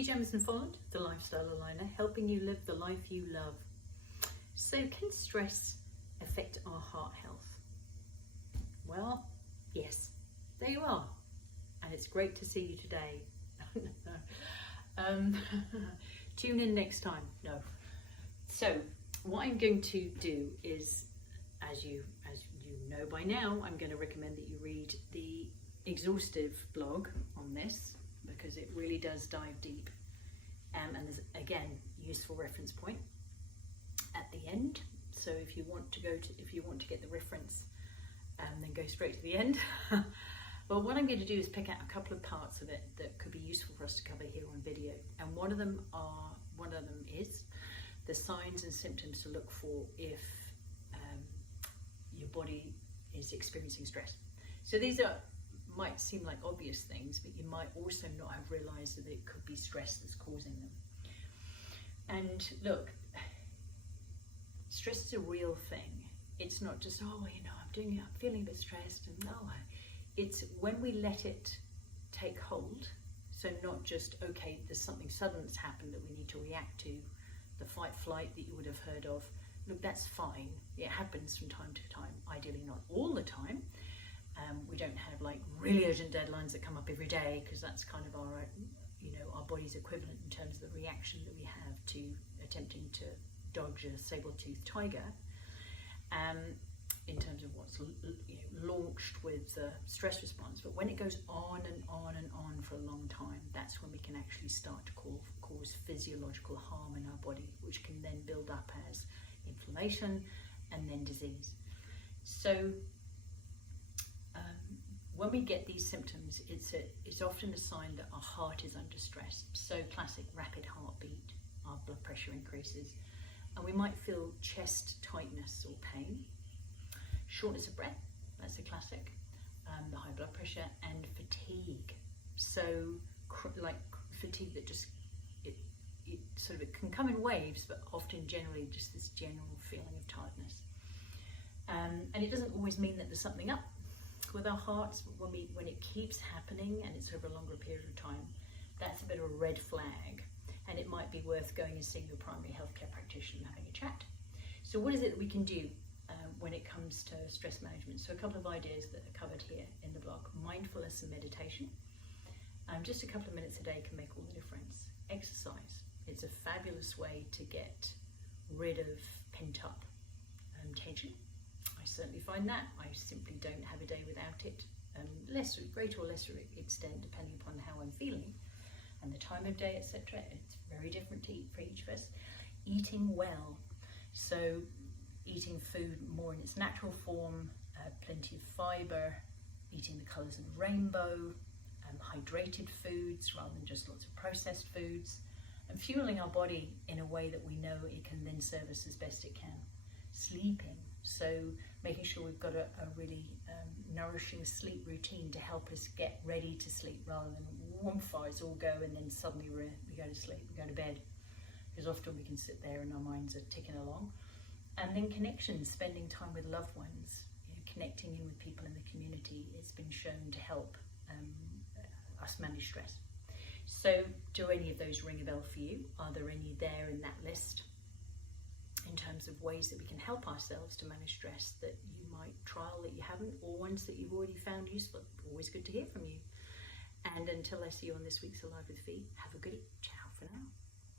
me, Jamieson-Folland, the Lifestyle Aligner, helping you live the life you love. So can stress affect our heart health? Well, yes, there you are. And it's great to see you today. Tune in next time. No. So what I'm going to do is, as you know by now, I'm going to recommend that you read the exhaustive blog on this, because it really does dive deep, and there's again useful reference point at the end. So if you want to get the reference, then go straight to the end. But what I'm going to do is pick out a couple of parts of it that could be useful for us to cover here on video, and one of them is the signs and symptoms to look for if your body is experiencing stress. So these might seem like obvious things, but you might also not have realized that it could be stress that's causing them. And look, stress is a real thing. It's not just, oh, I'm feeling a bit stressed, and no, it's when we let it take hold. So not just, okay, there's something sudden that's happened that we need to react to, the fight flight that you would have heard of. Look, that's fine. It happens from time to time, ideally not all the time. We don't have like really urgent deadlines that come up every day, because that's kind of our body's equivalent in terms of the reaction that we have to attempting to dodge a saber-toothed tiger. In terms of what's launched with the stress response. But when it goes on and on and on for a long time, that's when we can actually start to cause physiological harm in our body, which can then build up as inflammation and then disease. So when we get these symptoms, it's often a sign that our heart is under stress. So classic rapid heartbeat, our blood pressure increases, and we might feel chest tightness or pain. Shortness of breath, that's a classic. The high blood pressure, and fatigue. So like fatigue that just, it can come in waves, but often generally just this general feeling of tiredness. And it doesn't always mean that there's something up with our hearts, but when it keeps happening and it's over a longer period of time, that's a bit of a red flag, and it might be worth going and seeing your primary healthcare practitioner and having a chat. So what is it that we can do when it comes to stress management? So a couple of ideas that are covered here in the blog. Mindfulness and meditation. Just a couple of minutes a day can make all the difference. Exercise. It's a fabulous way to get rid of pent up tension. I certainly find that. I simply don't have a day without it. Greater or lesser extent, depending upon how I'm feeling and the time of day, etc. It's very different for each of us. Eating well. So eating food more in its natural form, plenty of fibre, eating the colours of the rainbow, hydrated foods rather than just lots of processed foods, and fueling our body in a way that we know it can then serve us as best it can. Sleeping, so making sure we've got a really nourishing sleep routine to help us get ready to sleep, rather than one fires all go and then suddenly we go to sleep, we go to bed, because often we can sit there and our minds are ticking along. And then connections, spending time with loved ones, connecting in with people in the community, it's been shown to help us manage stress. So do any of those ring a bell for you? Are there any there in that list in terms of ways that we can help ourselves to manage stress that you might trial that you haven't, or ones that you've already found useful? Always good to hear from you. And until I see you on this week's Alive with Fee, have a goodie.